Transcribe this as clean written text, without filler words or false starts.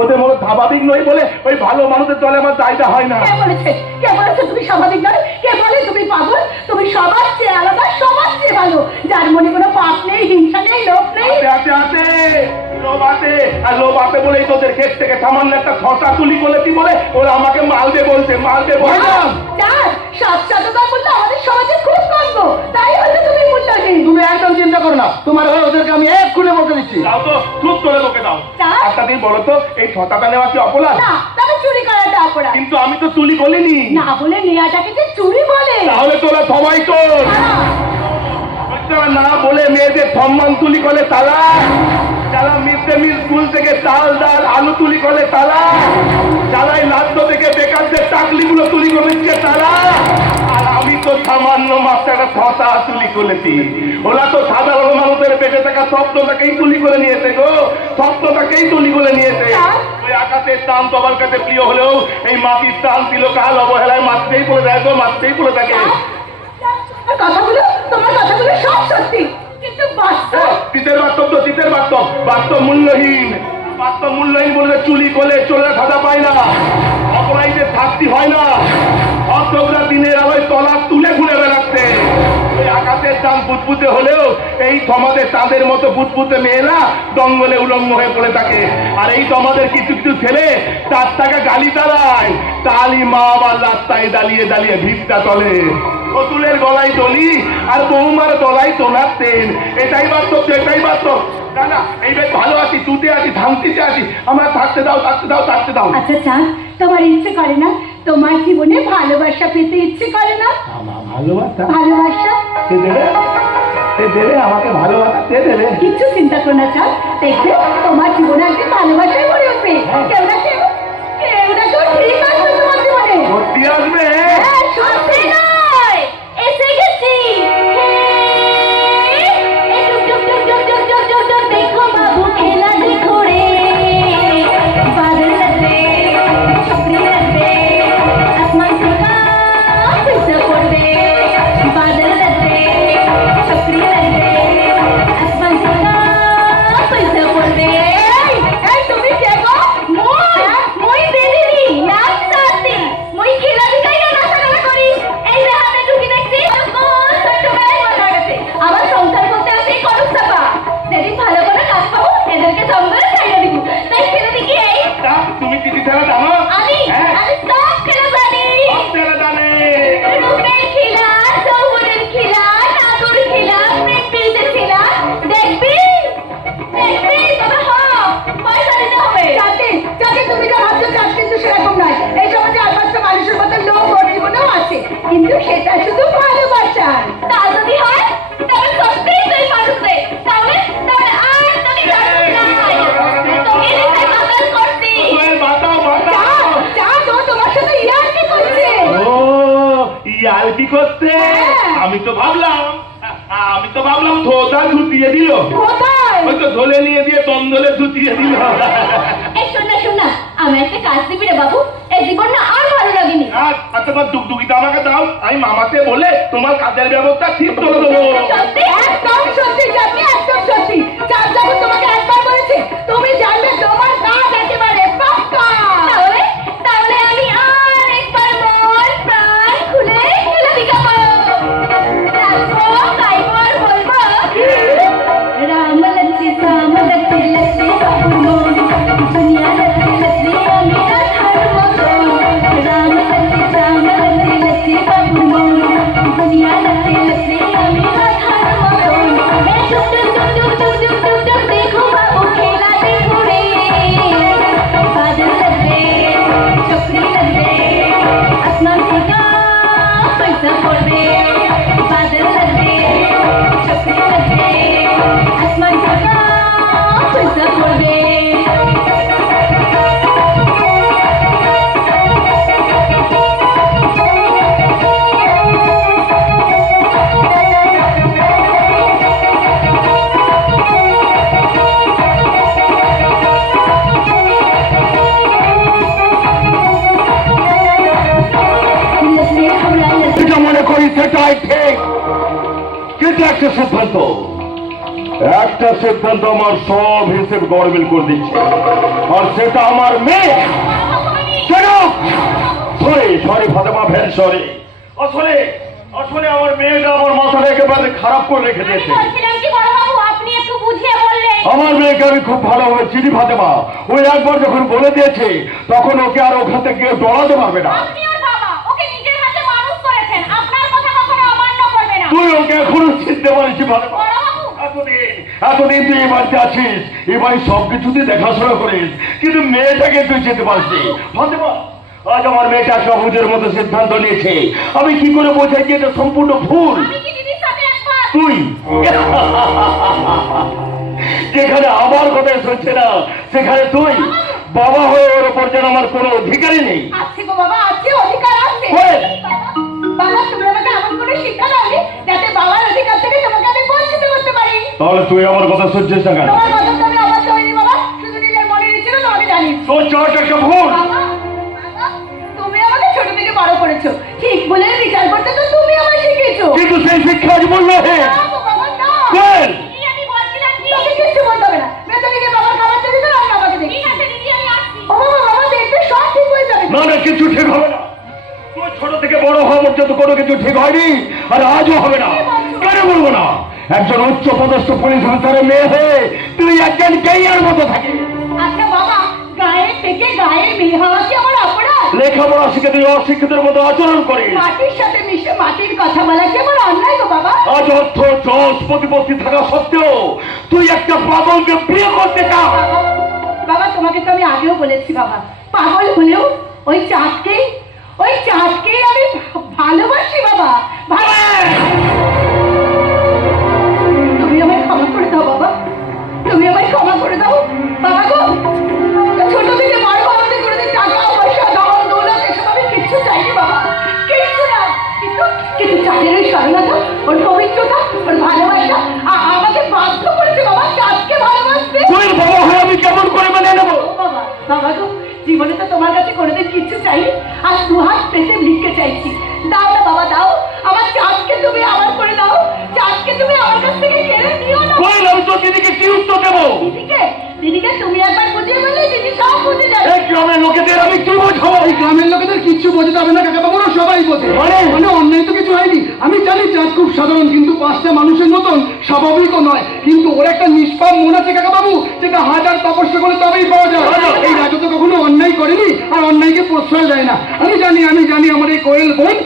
ওদের মনে স্বাভাবিক নই বলে ওই ভালো মানুষের দলে আমার জায়গা হয় না। কে বলেছে তুমি স্বাভাবিক নয়? কে বলে তুমি পাগল? তুমি সবার চেয়ে আলাদা, সবার চেয়ে ভালো, যার মনে কোনো পাপ নেই, হিংসা নেই, লোভ নেই। আছে লোভ আছে, আর লোভ আছে বলেই তোদের ক্ষেত থেকে সামান্য একটা ছটা তুলি করেছি বলে ওরা আমাকে মালবে বলছে, মালবে বললাম। সৎ সততা বললে আমাদের সমাজে খুব কম, তাই হয়তো তুমি মূল্যহীন। তুমি একদম চিন্তা করো না, তোমার হয়ে ওদেরকে আমি এক্ষুনি বকে দিচ্ছি। দাও তো, চুপ করে বকে দাও। একটা দিন বলো তো, এই ছটাটা নেওয়া কি অপরাধ? না, তবে চুরি করাটা অপরাধ। কিন্তু আমি তো চুরি করিনি। না বলে নেওয়াটাকে যে চুরি বলে। তাহলে তোরা সবাই তোর না বলে মেয়েদের সম্মান তুলি করে তালা, যারা মিড ডে মিল স্কুল থেকে চাল ডাল আলু তুলি করে তালা, যারা নাদ্য থেকে বেকারদের চাকরিগুলো তুলি করেছে তারা, আর আমি তো সামান্য মাত্র একটা ছটা তুলি করেছি। ওরা তো সাধারণ মানুষের পেটে থাকা স্বপ্নটাকেই তুলি করে নিয়েছে গো, স্বপ্নটাকেই তুলি করে নিয়েছে। ওই আকাশের টান তোমার কাছে প্রিয় হলেও এই মাটির টান ছিল কাল অবহেলায় মারতেই পড়ে যায় গো, মারতেই পড়ে থাকে। তোমার কথাগুলো সব সত্যি, কিন্তু বাস্তব শীতের বাস্তব তো শীতের বাস্তব, বাস্তব মূল্যহীন। বাস্তব মূল্যহীন বলে চুরি করে চলে সাদা পায় না, অপরাধীদের শাস্তি হয় না। অর্থকরা দিনের আলোয় তলা তুলে ঘুরে বেড়াচ্ছে। ওই আকাশের চাঁদ বুদবুদে হলেও এই সমাজের চাঁদের মতো বুদবুদে মেয়েরা দঙ্গলে উলঙ্গ হয়ে পড়ে থাকে। আর এই সমাজের কিছু কিছু ছেলে 4 টাকা গালি দাঁড়ায়, তালি মা আবার রাস্তায় দাঁড়িয়ে দাঁড়িয়ে ভিড়টা চলে। ফতুলের গলায় দলি আর বৌমার গলায় তোলার তেল, এটাই বাস্তব, এটাই বাস্তব। না না, এই বেশ ভালো আছি, তুতে আছি, শান্তিতে আছি, আমার থাকতে দাও, থাকতে দাও, থাকতে দাও। আচ্ছা চাঁদ, তোমার ইচ্ছে করে না, তোমার জীবনে ভালোবাসা পেতে ইচ্ছে করে না? ভালোবাসা? ভালোবাসা সে দেবে, সে দেবে আমাকে ভালোবাসা, সে দেবে। কিচ্ছু চিন্তা করো না চাঁদ, দেখবে তোমার জীবনে একদিন ভালোবাসাই ভরে উঠবে। কেউ না কেউ, কেউ না কেউ ঠিক আসবে তোমার জীবনে। ভর্তি আসবে? হ্যাঁ, সত্যি নয়, এসে গেছি। দেখো বাবু খেলা দেখো রে, বাদল লাগবে, ছপরি লাগবে, আসমান থেকে পয়সা পড়বে। বাদল লাগবে, ছপরি লাগবে, আসমান থেকে পয়সা পড়বে। এই তুমি কে গো? মই বেরিনি নাচ সাথী, মই খেলা দেখাই না নাচাগানা করি। এই যে হাতে ঢুকি দেখছি কোন ছোটবেলায় মনে গেছে আমার সংসার করতে আসে কটক চাপা। যেদিন ভালো করে কাজ পাবো এদেরকে জঙ্গলে ছাইড়া দিব। তাই খেলা দেখি এই তুমি কি খেলা জানো? আমি সব খেলা জানি। সব খেলা জানে? রূপের খেলা, যৌবনের খেলা, নাগর খেলা, প্রেম প্রীতির খেলা। দেখবি দেখবি তবে পয়সা দিতে হবে। যাতে তুমি যা ভাবছো চাঁদ কিন্তু সেরকম নয়। এই সমাজে আপাতত মানুষের মতো লোক ওর জীবনেও আছে, কিন্তু সেটা শুধু ভালোবাসার। তা যদি হয় তবে সত্যিই তুই মানুষ রে। তাহলে তাহলে আর তোকে জানতে নাই, তোকে নিজে মাতাল করছি। বাতাও বাতাও, চাঁদ ও তোমার সাথে ইয়ার্কি করছে। ও ইয়ার কি করছে? আমি তো ভাবলাম থোদা ধুতিয়ে দিল। কোথায়? ওই তো ধলে নিয়ে দিয়ে তন্দলে ধুতিয়ে দিল। এই শোন না, আমি একটা কাজ দিবি রে বাবু, এই জীবন না আর ভালো লাগেনি। আর তোমার ডুগডুগিটা আমাকে দাও, আমি মামাতে বলে তোমার কাজের ব্যবস্থা ঠিক করে দেবো। সত্যি? একদম সত্যি জানি, একদম সত্যি। চাঁদ যখন তোমাকে একবার বলেছে তুমি জানবে তোমার কাজ একেবারে পাক্কা। তাহলে তাহলে আমি আর একবার মন প্রাণ খুলে খেলা দেখাবো। নাচবো, গাইবো আর বলবো রাম লক্ষ্মী শ্যাম লক্ষ্মী লক্ষ্মী বাবুর মন, দুনিয়া লক্ষ্মী লক্ষ্মী আমি রাধার মতো। রাম লক্ষ্মী শ্যাম লক্ষ্মী লক্ষ্মী বাবুর মন, দুনিয়া লক্ষ্মী লক্ষ্মী আমি রাধার মতো। এই টুক টুক টুক টুক টুক টুক টুক দেখো বাবু খেলা দেখো রে। বাদল লাগবে, ছপরি লাগবে, আসমান থেকে পয়সা পড়বে। বাদল লাগবে, ছপরি লাগবে, আসমান থেকে পয়সা পড়বে। যেটা মনে করি সেটাই ঠিক, কিন্তু একটা সিদ্ধান্ত আমার সব হিসেব গড়বিল করে দিচ্ছে। আর সেটা আমার মেয়ে। সরে সরে ফাতেমা ভ্যান সরে। আসলে আসলে আমার মেয়েটা আমার মাথাটা একেবারে খারাপ করে রেখে দিয়েছে। বলছিলাম কি বড়বাবু, আপনি একটু বুঝিয়ে বললেন। আমার মেয়েকে আমি খুব ভালোভাবে চিনি ফাতেমা। ওই একবার যখন বলে দিয়েছে তখন ওকে আর ওখান থেকে কেউ ডরাতে পারবে না। আপনি ওর বাবা, ওকে নিজের হাতে মানুষ করেছেন, আপনার কথা কখনো অমান্য করবে না। তুই ওকে এখনো চিনতে পারিস ফাতেমা? বড়বাবু, এতদিন তুই এই বাড়িতে আছিস, এই বাড়ির সবকিছুতে দেখাশোনা করিস, কিন্তু মেয়েটাকে তুই যেতে পারছি ফাতেমা। আজ আমার মেয়েটা একটা ভুজের মতো সিদ্ধান্ত নিয়েছে। আমি কি করে বোঝাই যে এটা সম্পূর্ণ ভুল? আমি কি দিদির সাথে একবার? তুই যেখানে আমার কথা শুনছে না সেখানে তুই বাবা হয়ে ওর ওপর যেন আমার কোনো অধিকারই নেই। আছে গো বাবা, আছে, অধিকার আছে। কই? বাবা, তুমি আমাকে এমন করে শিক্ষা দাওনি যাতে বাবার অধিকার থেকে তোমাকে আমি বঞ্চিত করতে পারি। তাহলে তুই আমার কথা শুনছিস না কেন? তোমার কথা তো আমি অবাধ্য হইনি বাবা, শুধু নিজের মনে নিচ্ছিল তোমাকে জানি। তোর চাওয়াটা একটা ভুল। বাবা, বাবা, তুমি আমাকে ছোট থেকে বড় করেছো, ঠিক বলে বিচার করতে তো তুমি আমায় শিখিয়েছো। কিন্তু সেই শিক্ষা আজ মূল্য হে। না গো বাবা, না। বল। দিদি, আমি বলছিলাম কি, তোকে কিচ্ছু বলতে হবে না। ভেতরে গিয়ে বাবার খাবার চেয়ে দিতে আমি বাবাকে দেখি। ঠিক আছে দিদি, আমি আসছি। ও বাবা, বাবা দেখবে সব ঠিক হয়ে যাবে। না না, কিছু ঠিক হবে না। তুই ছোট থেকে বড় হওয়া পর্যন্ত কোনো কিছু ঠিক হয়নি, আর আজও হবে না। কেন বলবো না? একজন উচ্চ পদস্থ পুলিশ অফিসারের মেয়ে হয়ে তুই একজন কেইয়ার মতো থাকিস। আচ্ছা বাবা, গায়ের থেকে গায়ের মেয়ে হওয়া কি আমার অপরাধ? লেখাপড়া শিখে তুই অশিক্ষিতের মতো আচরণ করিস। মাটির সাথে মিশে মাটির কথা বলা কি আমার অন্যায় গো বাবা? আজ অর্থ যশ প্রতিপত্তি থাকা সত্ত্বেও তুই একটা পাগলকে বিয়ে করতে চাস। বাবা, বাবা, তোমাকে তো আমি আগেও বলেছি বাবা, পাগল হলেও ওই চাঁদকেই আমি ভালোবাসি বাবা। তুমি আমায় ক্ষমা করে দাও বাবা, তুমি আমায় ক্ষমা করে দাও বাবা গো। ছোট থেকে বড় হওয়াতে কোনোদিন টাকা পয়সা ধন দৌলত এসব আমি কিচ্ছু চাইনি বাবা, কিচ্ছু না। কিন্তু চাঁদের ওই সরলতা, ওর পবিত্রতা, ওর ভালোবাসা আমাকে বাধ্য করেছে বাবা চাঁদকে ভালোবাসতে। তুই বাবা হয়ে আমি কেমন করে মেনে নেবো? ও বাবা, বাবা গো, জীবনে তো তোমার কাছে কোনোদিন কিচ্ছু চাইনি, আর দুহাত পেতে ভিক্ষে চাইছি। দাও না বাবা, দাও, আমার চাঁদকে তুমি আমার করে দাও, চাঁদকে তুমি আমার কাছ থেকে কেড়ে নিও না। বল, আমি তোর দিদিকে কি উত্তর দেবো? দিদিকে তুমি একবার বুঝিয়ে বললে দিদি সব বুঝে যাবে। এই গ্রামের লোকেদের আমি কি বোঝাবো? এই গ্রামের লোকেদের কিচ্ছু বোঝাতে হবে না কাকা বাবু, ওরা সবাই বোঝে। মানে অন্যায় তো কিছু হয়নি। আমি জানি চাঁদ খুব সাধারণ, কিন্তু পাঁচটা মানুষের মতন স্বাভাবিকও নয়। কিন্তু ওর একটা নিষ্পাপ মন আছে কাকা বাবু, যেটা হাজার তপস্যা করে তবেই পাওয়া যায়। এই রাজা তো কখনো অন্যায় করেনি, আর অন্যায়কে প্রশ্রয় দেয় না। আমি জানি আমার এই কোয়েল বোন